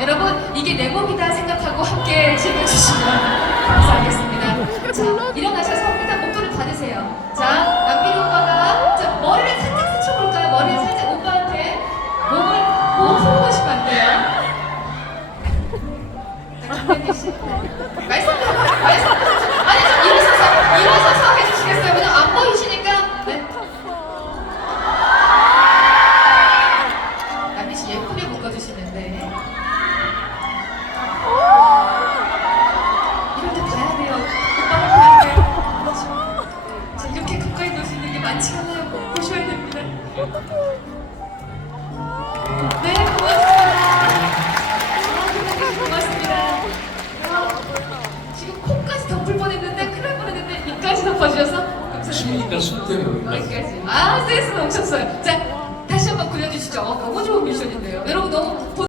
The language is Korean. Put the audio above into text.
여러분 이게 내 몸이다 생각하고 함께 즐겨주시면 감사하겠습니다. 자 일어나셔서 일단 목도를 받으세요. 자 남길 오빠가 자 머리를 살짝 스쳐볼까요? 머리를 살짝 오빠한테 몸을 몸 풀고 가시면 안 돼요. 자, 김대리 씨. 네. 말씀 말씀 아니 좀 일어서서 일어서서 해주시겠어요? 왜냐면 안 보이시니까. 네. 남희 씨 예쁘게 묶어주시는데. 많지 않아요. 꼭 보셔야 됩니다. 네, 고맙습니다. 아, 고맙습니다. 아, 지금 코까지 덮을 뻔했는데, 큰일 날 뻔했는데, 입까지 덮어주셔서 감사합니다. 숨니까 숨 때문에. 여기까지. 아, 센스 넘쳤어요. 자, 다시 한번 굴려주시죠. 어, 너무 좋은 미션인데요. 여러분,